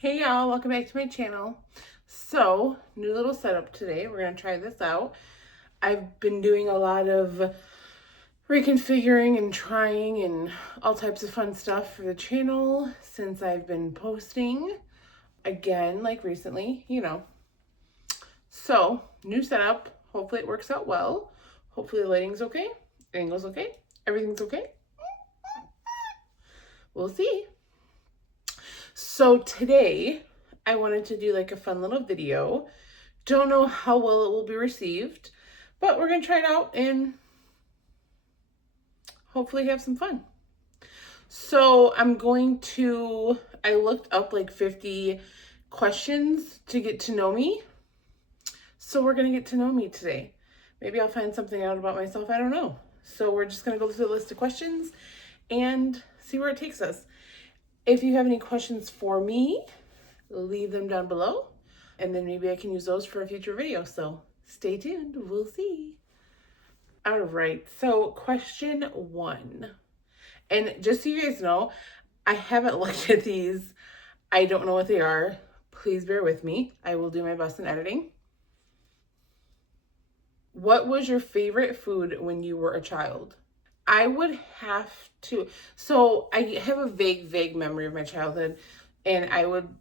Hey y'all, welcome back to my channel. So, new little setup today. We're going to try this out. I've been doing a lot of reconfiguring and trying and all types of fun stuff for the channel since I've been posting again, like recently, So, new setup. Hopefully it works out well. Hopefully the lighting's okay, angle's okay, everything's okay. We'll see. So today I wanted to do like a fun little video. Don't know how well it will be received, but we're going to try it out and hopefully have some fun. So I looked up like 50 questions to get to know me. So we're going to get to know me today. Maybe I'll find something out about myself. I don't know. So we're just going to go through the list of questions and see where it takes us. If you have any questions for me, leave them down below. And then maybe I can use those for a future video. So stay tuned. We'll see. All right. So question 1. And just so you guys know, I haven't looked at these. I don't know what they are. Please bear with me. I will do my best in editing. What was your favorite food when you were a child? I would have to. So I have a vague memory of my childhood. And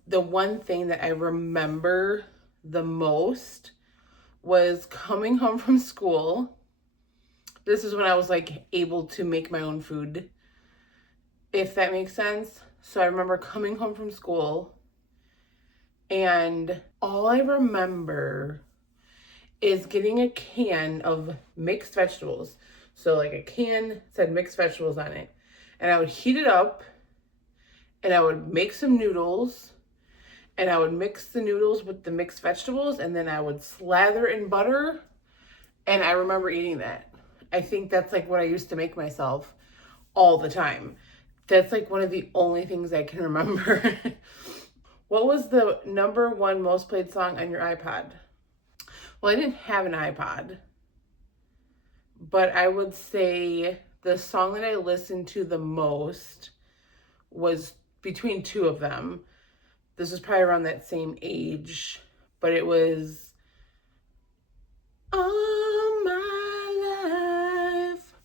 the one thing that I remember the most was coming home from school. This is when I was like able to make my own food, if that makes sense. So I remember coming home from school and all I remember is getting a can of mixed vegetables. So like a can said mixed vegetables on it. And I would heat it up and I would make some noodles and I would mix the noodles with the mixed vegetables and then I would slather it in butter. And I remember eating that. I think that's like what I used to make myself all the time. That's like one of the only things I can remember. What was the #1 most played song on your iPod? Well, I didn't have an iPod, but I would say the song that I listened to the most was between two of them. This was probably around that same age, but it was All My Life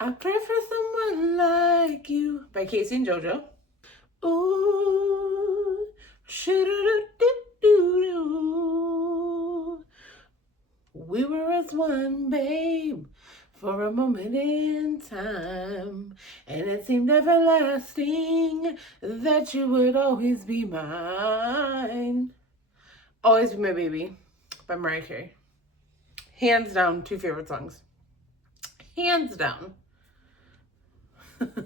I Pray for Someone Like You by Casey and JoJo. Ooh, shoo-doo-doo-doo-doo. We were as one, babe, for a moment in time, and it seemed everlasting that you would always be mine. Always Be My Baby by Mariah Carey. Hands down, 2 favorite songs. Hands down.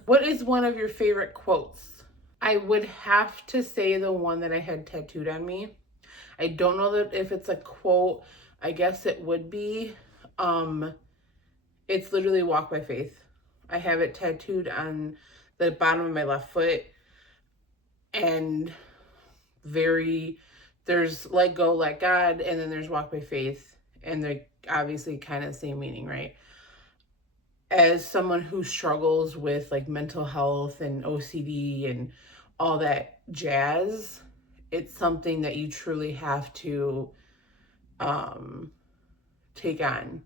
What is one of your favorite quotes? I would have to say the one that I had tattooed on me. I don't know that if it's a quote. I guess it would be. It's literally Walk by Faith. I have it tattooed on the bottom of my left foot. And there's Let Go, Let God, and then there's Walk by Faith. And they're obviously kind of the same meaning, right? As someone who struggles with like mental health and OCD and all that jazz, it's something that you truly have to take on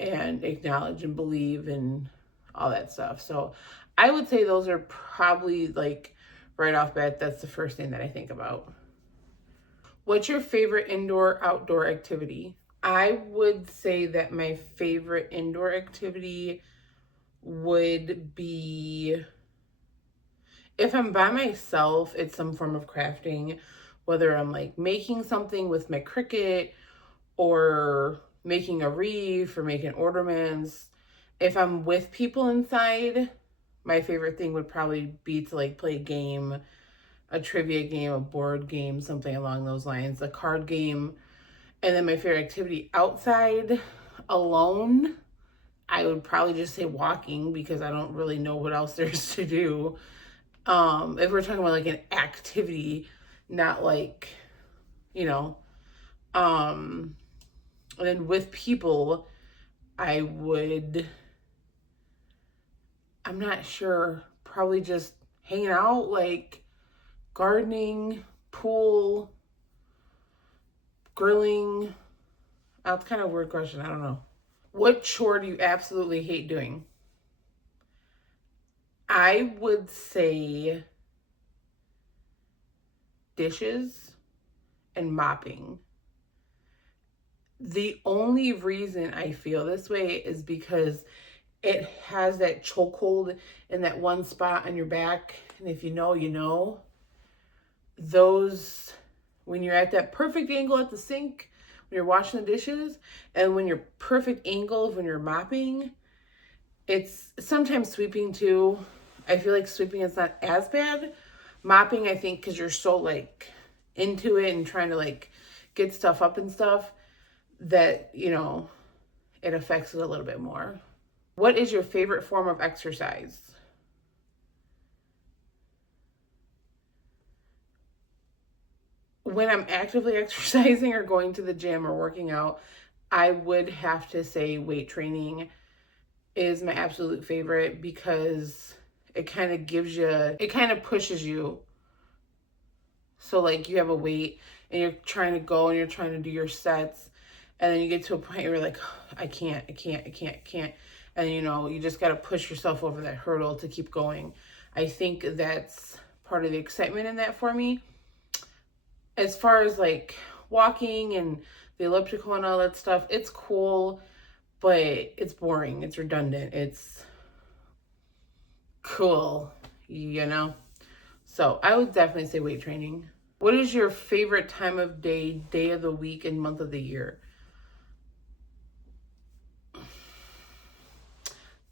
and acknowledge and believe and all that stuff. So I would say those are probably like right off bat, that's the first thing that I think about. What's your favorite indoor outdoor activity? I would say that my favorite indoor activity would be, if I'm by myself, it's some form of crafting, whether I'm like making something with my Cricut or making a wreath or making ornaments. If I'm with people inside, my favorite thing would probably be to like play a game, a trivia game, a board game, something along those lines, a card game. And then my favorite activity outside alone, I would probably just say walking because I don't really know what else there's to do. If we're talking about like an activity, not like, and then with people, I'm not sure, probably just hanging out, like gardening, pool, grilling? That's kind of a weird question. I don't know. What chore do you absolutely hate doing? I would say dishes and mopping. The only reason I feel this way is because it has that chokehold in that one spot on your back. And if you know, you know. Those, when you're at that perfect angle at the sink, when you're washing the dishes, and when you're perfect angle when you're mopping, it's sometimes sweeping too. I feel like sweeping is not as bad. Mopping, I think, because you're so like into it and trying to like get stuff up and stuff, that, you know, it affects it a little bit more. What is your favorite form of exercise? When I'm actively exercising or going to the gym or working out, I would have to say weight training is my absolute favorite, because it kind of gives you, it kind of pushes you. So like you have a weight and you're trying to go and you're trying to do your sets, and then you get to a point where you're like, oh, I can't. And you know, you just got to push yourself over that hurdle to keep going. I think that's part of the excitement in that for me. As far as like walking and the elliptical and all that stuff, it's cool, but it's boring. It's redundant. It's cool, you know? So I would definitely say weight training. What is your favorite time of day, day of the week, and month of the year?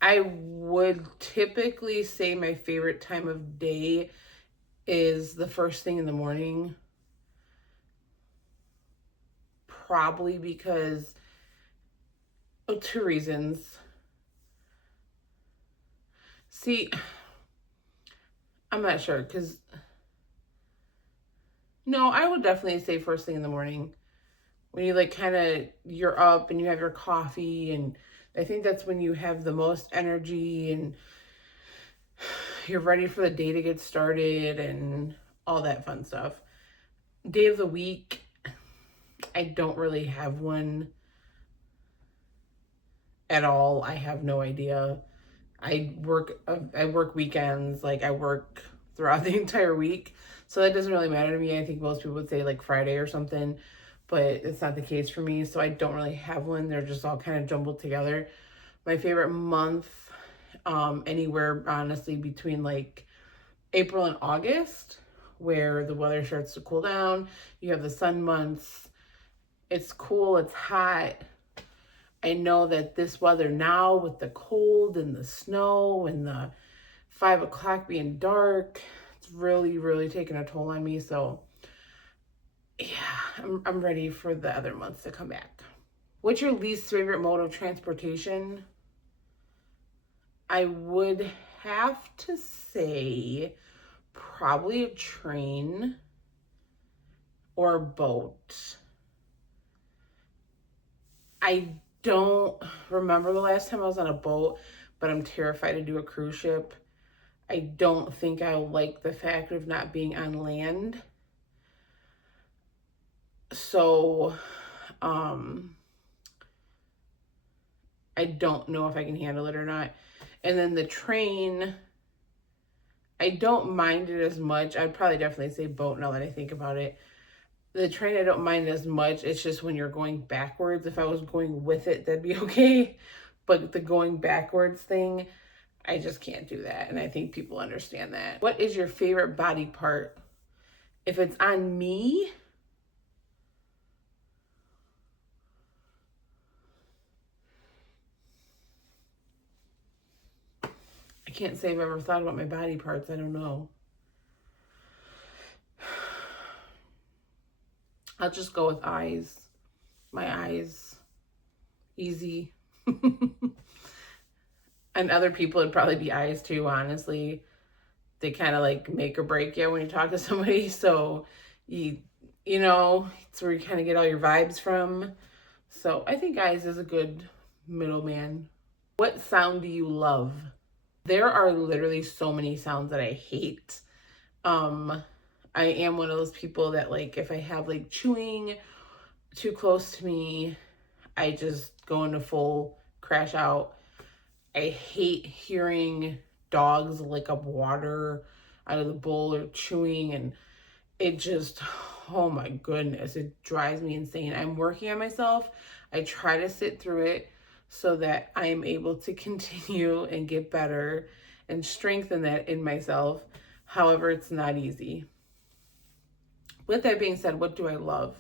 I would typically say my favorite time of day is the first thing in the morning. Probably because of two reasons. See, I'm not sure, because no, I would definitely say first thing in the morning. When you like kind of, you're up and you have your coffee, and I think that's when you have the most energy and you're ready for the day to get started and all that fun stuff. Day of the week, I don't really have one at all. I have no idea. I work weekends, like I work throughout the entire week. So that doesn't really matter to me. I think most people would say like Friday or something, but it's not the case for me. So I don't really have one. They're just all kind of jumbled together. My favorite month, anywhere honestly between like April and August, where the weather starts to cool down. You have the sun months. It's cool, it's hot. I know that this weather now with the cold and the snow and the 5 o'clock being dark, it's really, really taking a toll on me. So yeah, I'm ready for the other months to come back. What's your least favorite mode of transportation? I would have to say probably a train or a boat. I don't remember the last time I was on a boat, but I'm terrified to do a cruise ship. I don't think I like the fact of not being on land. So, I don't know if I can handle it or not. And then the train, I don't mind it as much. I'd probably definitely say boat now that I think about it. The train, I don't mind as much. It's just when you're going backwards. If I was going with it, that'd be okay. But the going backwards thing, I just can't do that. And I think people understand that. What is your favorite body part? If it's on me, I can't say I've ever thought about my body parts. I don't know. I'll just go with eyes. My eyes. Easy. And other people, it'd probably be eyes too, honestly. They kind of like make or break you when you talk to somebody. So you know, it's where you kind of get all your vibes from. So I think eyes is a good middleman. What sound do you love? There are literally so many sounds that I hate. I I am one of those people that, like, if I have like chewing too close to me, I just go into full crash out. I hate hearing dogs lick up water out of the bowl or chewing, and it just, oh my goodness, it drives me insane. I'm working on myself. I try to sit through it so that I am able to continue and get better and strengthen that in myself. However, it's not easy. With that being said, what do I love?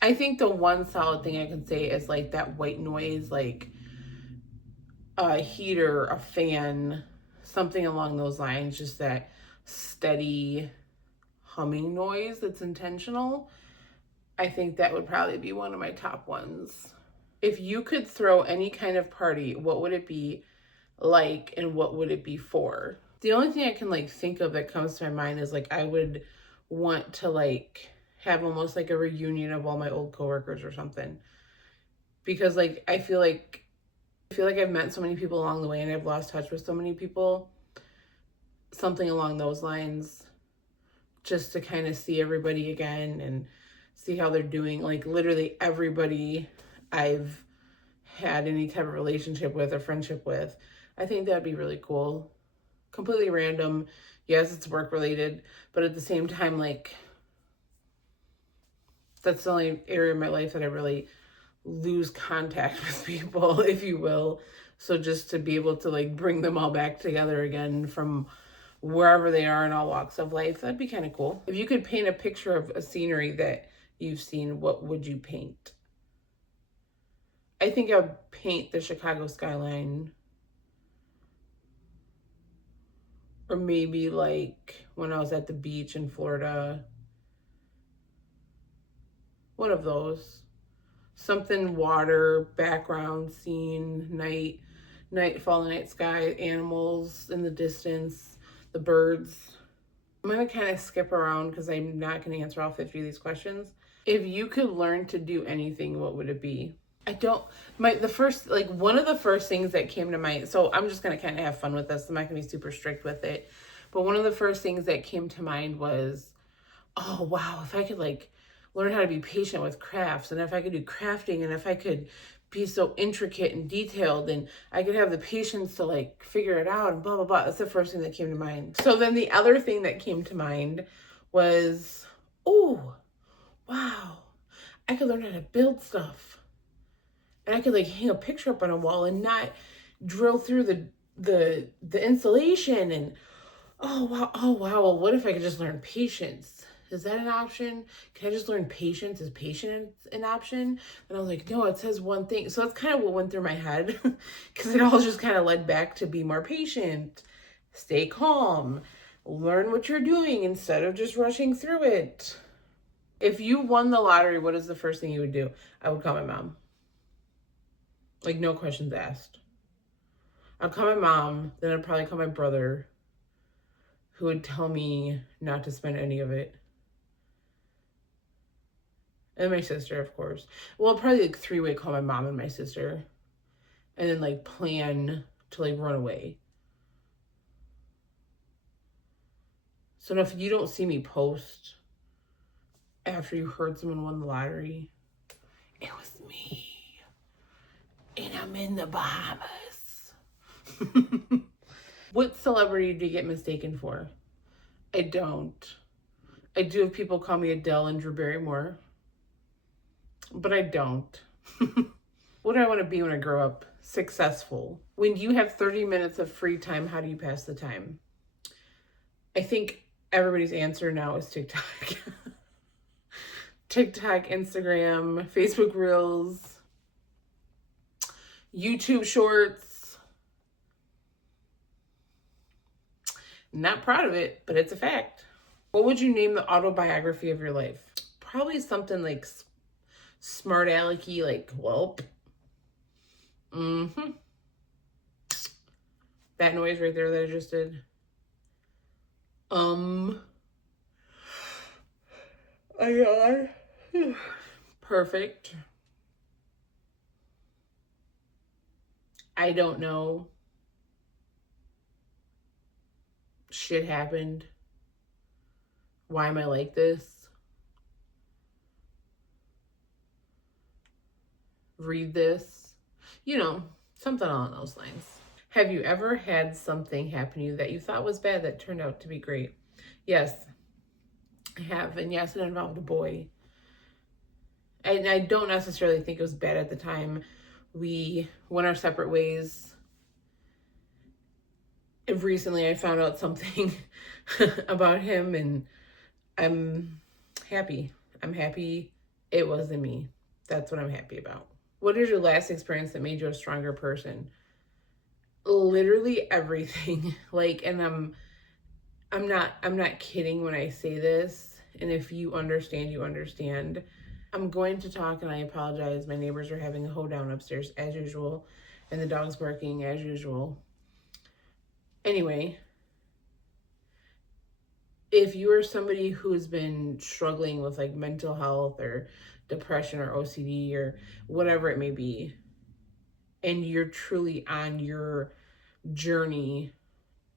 I think the one solid thing I can say is like that white noise, like a heater, a fan, something along those lines, just that steady humming noise that's intentional. I think that would probably be one of my top ones. If you could throw any kind of party, what would it be like and what would it be for? The only thing I can like think of that comes to my mind is like I would want to like have almost like a reunion of all my old coworkers or something. Because like I feel like I've met so many people along the way and I've lost touch with so many people. Something along those lines, just to kind of see everybody again and see how they're doing. Like literally everybody I've had any type of relationship with or friendship with. I think that'd be really cool. Completely random. Yes, it's work related, but at the same time, like that's the only area of my life that I really lose contact with people, if you will. So just to be able to like bring them all back together again from wherever they are in all walks of life, that'd be kind of cool. If you could paint a picture of a scenery that you've seen, what would you paint? I think I would paint the Chicago skyline. Or maybe like when I was at the beach in Florida. One of those. Something water, background scene, nightfall, night sky, animals in the distance, the birds. I'm going to kind of skip around because I'm not going to answer all 50 of these questions. If you could learn to do anything, what would it be? One of the first things that came to mind, so I'm just going to kind of have fun with this. I'm not going to be super strict with it. But one of the first things that came to mind was, oh, wow, if I could like learn how to be patient with crafts, and if I could do crafting, and if I could be so intricate and detailed, and I could have the patience to like figure it out and blah, blah, blah. That's the first thing that came to mind. So then the other thing that came to mind was, oh, wow, I could learn how to build stuff. And I could like hang a picture up on a wall and not drill through the insulation. And oh wow, well, what if I could just learn patience? Is that an option? Can I just learn patience? Is patience an option? And I was like, no, it says one thing. So that's kind of what went through my head because it all just kind of led back to be more patient, stay calm, learn what you're doing instead of just rushing through it. If you won the lottery, what is the first thing you would do? I would call my mom. Like, no questions asked. I'd call my mom, then I'd probably call my brother, who would tell me not to spend any of it. And my sister, of course. Well, probably like three-way call my mom and my sister. And then like plan to like run away. So if you don't see me post after you heard someone won the lottery, it was me. And I'm in the Bahamas. What celebrity do you get mistaken for? I don't. I do have people call me Adele and Drew Barrymore. But I don't. What do I want to be when I grow up? Successful. When you have 30 minutes of free time, how do you pass the time? I think everybody's answer now is TikTok. TikTok, Instagram, Facebook Reels, YouTube Shorts. Not proud of it, but it's a fact. What would you name the autobiography of your life? Probably something like smart alecky, like whelp. That noise right there that I just did. Perfect. I don't know. shit happened. Why am I like this? Read this. You know, something along those lines. Have you ever had something happen to you that you thought was bad that turned out to be great? Yes, I have. And yes, it involved a boy. And I don't necessarily think it was bad at the time. We went our separate ways. Recently, I found out something about him, and I'm happy. I'm happy it wasn't me. That's what I'm happy about. What is your last experience that made you a stronger person? Literally everything. Like, and I'm not kidding when I say this. And if you understand, you understand. I'm going to talk, and I apologize. My neighbors are having a hoedown upstairs as usual, and the dog's barking as usual. Anyway, if you are somebody who's been struggling with like mental health or depression or OCD or whatever it may be, and you're truly on your journey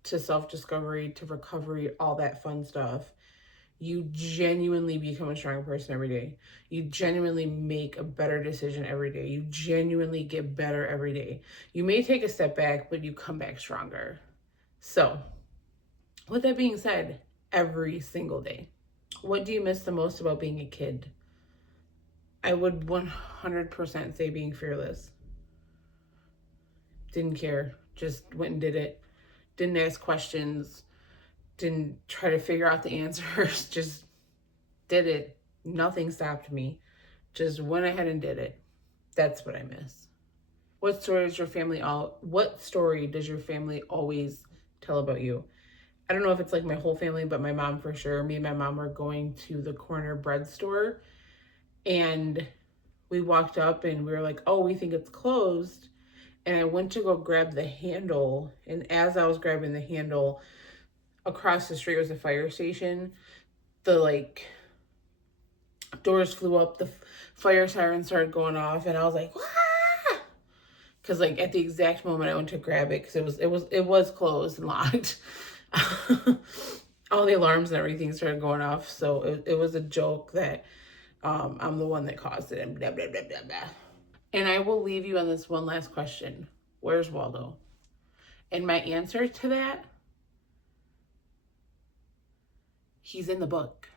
to self-discovery, to recovery, all that fun stuff, you genuinely become a stronger person every day. You genuinely make a better decision every day. You genuinely get better every day. You may take a step back, but you come back stronger. So, with that being said, every single day. What do you miss the most about being a kid? I would 100% say being fearless. Didn't care. Just went and did it. Didn't ask questions. Didn't try to figure out the answers. Just did it. Nothing stopped me. Just went ahead and did it. That's what I miss. What story does your family always tell about you? I don't know if it's like my whole family, but my mom for sure. Me and my mom were going to the corner bread store, and we walked up and we were like, oh, we think it's closed. And I went to go grab the handle, and as I was grabbing the handle, across the street was a fire station. The like doors flew up, the fire siren started going off, and I was like, ah! Because like at the exact moment I went to grab it, because it was closed and locked. All the alarms and everything started going off, so it was a joke that I'm the one that caused it, and blah blah blah blah blah. And I will leave you on this one last question. Where's Waldo? And my answer to that, he's in the book.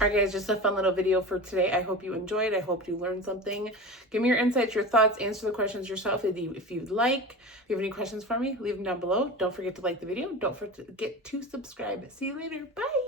All right, guys, just a fun little video for today. I hope you enjoyed. I hope you learned something. Give me your insights, your thoughts, answer the questions yourself if you'd like. If you have any questions for me, leave them down below. Don't forget to like the video. Don't forget to subscribe. See you later. Bye.